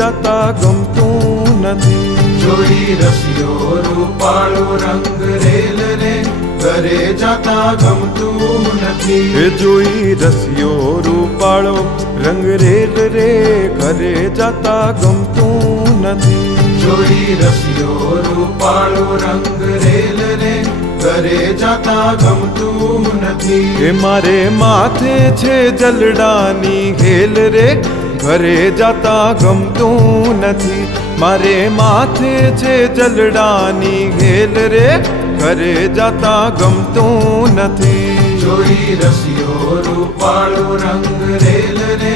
જતા ગમતું નથી. જોઈ રસિયો રૂપાળો રંગ રેલ રે ઘરે જતા ગમતું નથી. એ જોઈ રસિયો રૂપાળો રંગ રેલ રે ઘરે જતા ગમતું નથી. જોઈ રસિયો રૂપાળો રંગ રેલ રે ઘરે જતા ગમતું નથી. એ મારે માથે છે જલડાની હેલ રે ઘરે જતા ગમતું નથી. મારે માથે છે જલડાની હેલ રે ઘરે જતા ગમતું નથી. જોઈ રસિયો રૂપાળો રંગ રેલ રે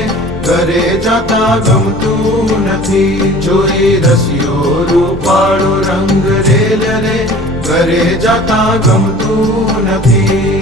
ઘરે જતા ગમતું નથી. જોઈ રસિયો રૂપાળો રંગ રેલ રે ઘરે જતા ગમતું નથી.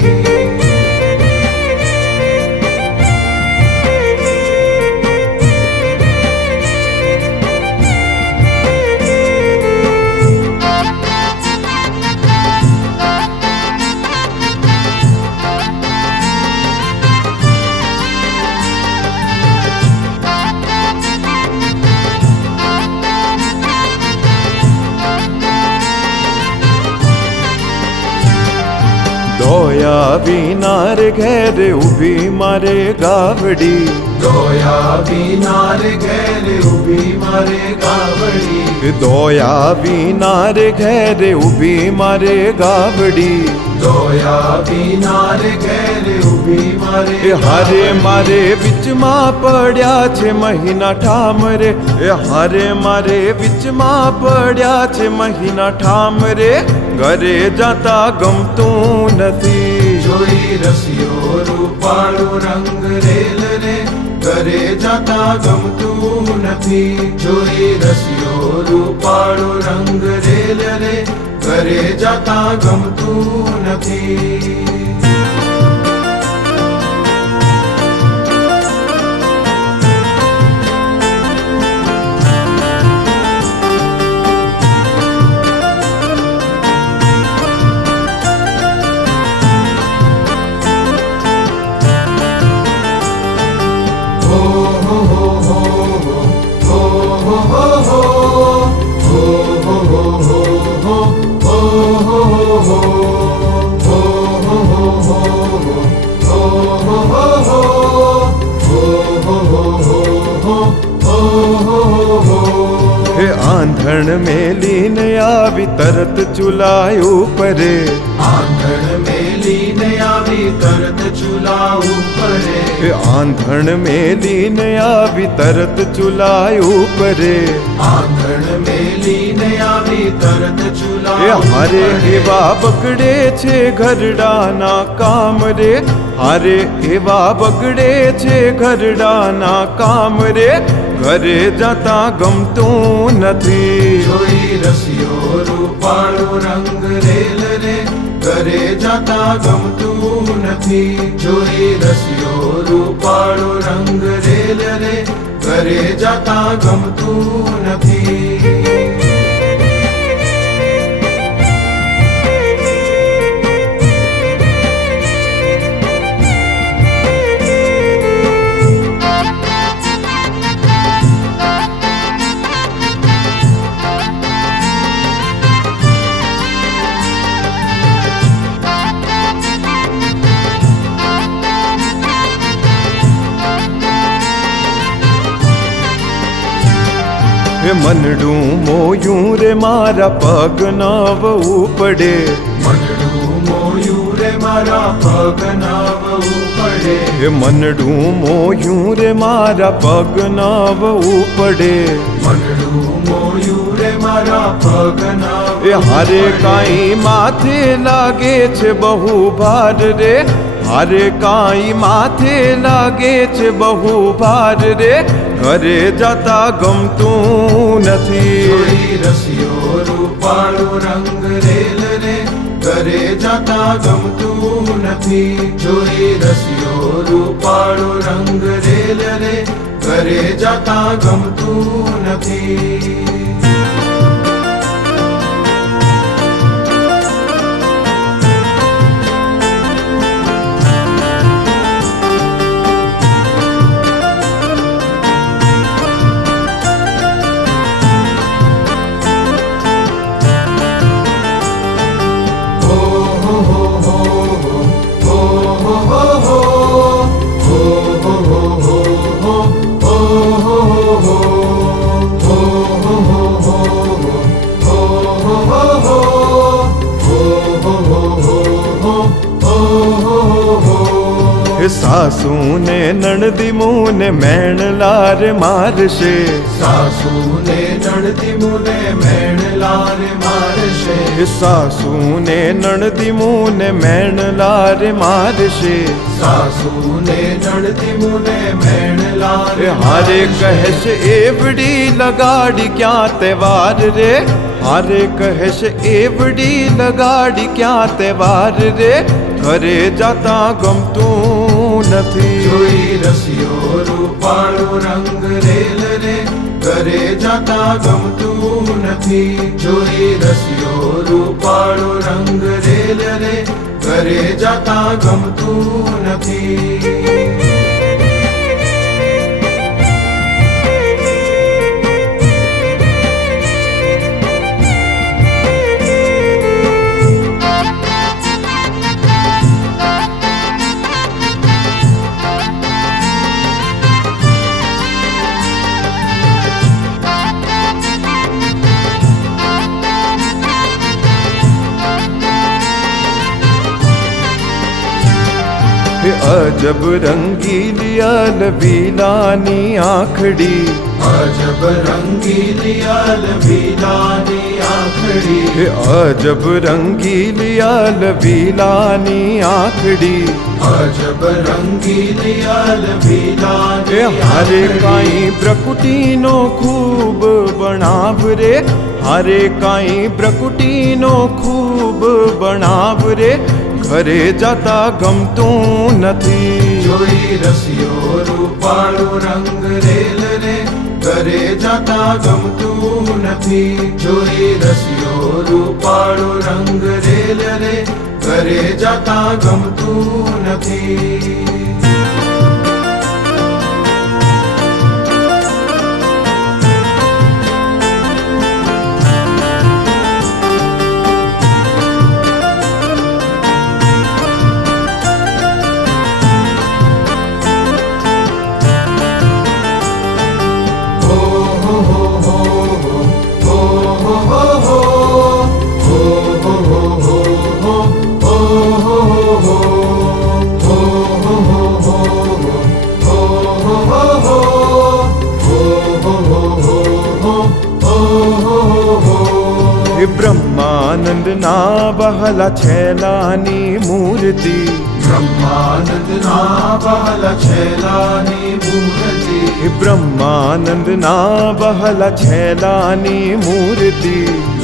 દોયા વિનાર ઘેર ઊભી મારે ગાવડી. દોયા વિનાર ઘેર ઊભી મારે ગાવડી. દોયા વિનાર ઘેર ઊભી મારે ગાવડી. દોયા વિનાર ઘેર ઊભી મારે એ હારે મારે વિચમાં પડ્યા છે મહિના ઠામ રે. એ હારે મારે વિચમાં પડ્યા છે મહિના ઠામ રે ઘરે જતા ગમતું નથી. જોઈ રસિયો રૂપાળો રંગ રેલ રે ઘરે જતા ગમતું નથી. જોઈ રસિયો રૂપાળો રંગ રેલ રે ઘરે જતા ગમતું નથી. હે આંધણ મેલીને આવી તરત ચૂલા ઉપરે. આંધણ મેલીને આવી તરત ચૂલા ઉપરે. હે આંધણ મેલીને આવી તરત ચૂલા ઉપરે. આંધણ મેલીને આવી તરત ચૂલા એ હારે ઉપરે. એવા બગડે છે ઘરડાના કામ રે. હારે એવા બગડે છે ઘરડાના કામ રે ઘરે જતા ગમતું નથી. જોઈ રસિયો રૂપાળો રંગ રેલ રે ઘરે જતા ગમતું નથી. જોઈ રસિયો રૂપાળો રંગ રેલ રે ઘરે જતા ગમતું નથી. હે મનડું મોયું રે મારા પગ નવવું પડે. મનડું મોયું રે મારા પગ નવવું પડે. હે મનડું મોયું રે મારા પગ નવવું પડે. મનડું મોયું રે મારા પગ નવવું એ હારે પડે. કાંઈ માથે લાગે છે બહુ ભાર રે. હારે કાંઈ માથે લાગે છે બહુ ભાર રે ઘરે જતા ગમતું નથી. જોઈ રસિયો રૂપાળો રંગ રેલ રે ઘરે જતા ગમતું નથી. જોઈ રસિયો રૂપાળો રંગ રેલ રે ઘરે જતા ગમતું નથી. નણદી મુને મેણલાર મારશે, સાસુને નણદી મુને મેણલાર મારશે, સાસુને નણદી મુને મેણલાર મારશે, સાસુને નણદી મુને મેણલાર હારે કહેશ એવડી લગાડી ક્યાં તહેવાર રે, હારે કહેશ એવડી લગાડી ક્યાં તહેવાર રે, ઘરે જાતા ગમતું નથી. જોઈ રસિયો રૂપાળો રંગ રેલ રે, ઘરે જાતા ગમતું નથી. જોઈ રસિયો રૂપાળો રંગ રેલ રે, ઘરે જાતા ગમતું નથી. અજબ રંગીલી અલવીલાની આંખડી, અજબ રંગીલી અલવીલાની આંખડી, અજબ રંગીલી અલવીલાની આંખડી, અજબ રંગીલી અલવીલાની હારે કાંઈ પ્રકૃતિનો ખૂબ બનાવ રે, હારે કાંઈ પ્રકૃતિનો ખૂબ બનાવ રે, ઘરે જાતા ગમતું નથી. જોઈ રસિયો રૂપાળો રંગ રેલ રે, ઘરે જાતા ગમતું નથી. જોઈ રસિયો રૂપાળો રંગ રેલ રે, ઘરે જાતા ગમતું નથી. બ્રહ્માનંદ ના બહલા છેલાની મૂર્તિ, બ્રહ્માનંદ ના બહલા છેલાની મૂર્તિ, બ્રહ્માનંદ ના બહલા છેલાની મૂર્તિ,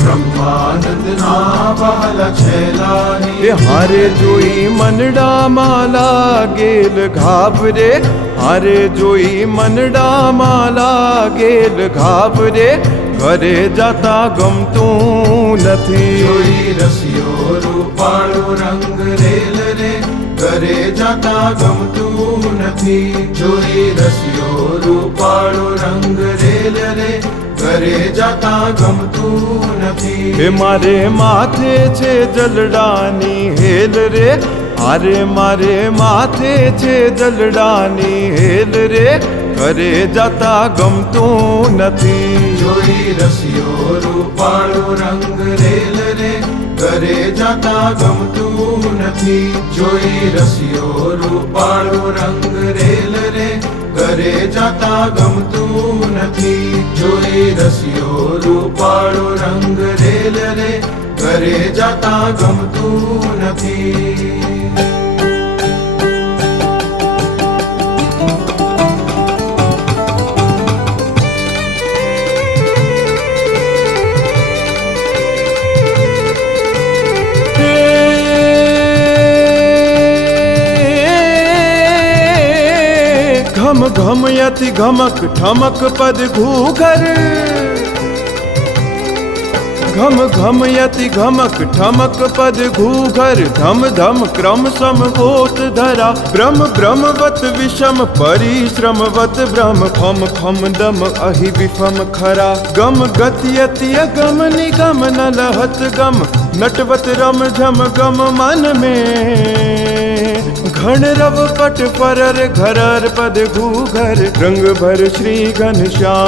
બ્રહ્માનંદ ના બહલા છેલાની હારે જોઈ મનડામાં લાગેલ ઘાબરે, હારે જોઈ મનડામાં લાગેલ ઘાબરે, ઘરે જાતા ગમતું નથી. જોઈ રસિયો રૂપાળો રંગ રેલ રે, ઘરે જાતા ગમતું નથી. જોઈ રસિયો રૂપાળો રંગ રેલ રે, ઘરે જાતા ગમતું નથી. હે મારે માથે છે જલડાની હેલ રે, હારે મારે માથે છે જલડાની હેલ રે, ઘરે જાતા ગમતું નથી. જોઈ રસિયો રૂપાળો રંગ રેલ રે, ઘરે જાતા ગમતું નથી. જોઈ રસિયો રૂપાળો રંગ રેલ રે, ઘરે જાતા ગમતું નથી. જોઈ રસિયો રૂપાળો રંગ રેલ રે, ઘરે જાતા ગમતું નથી. ઘમ ઘમ યતિ ઘમક ઠમક પદ ઘૂઘર, ઘમ ઘમ યતિ ઘમક ઠમક પદ ઘૂઘર, ધમ ધમ ક્રમ સમગોત ધરા, બ્રહ્મ બ્રહ્મવત વિષમ પરિશ્રમવત બ્રહ્મ, ખમ ખમ દમ અહિ વિફમ ખરા, ગમ ગતિ અગમ નિગમ નલહત ગમ, નટવત રમ ઝમ ગમ મન में, घन रव पट परर घरर पद घूघर, रंग भर श्री घनश्याम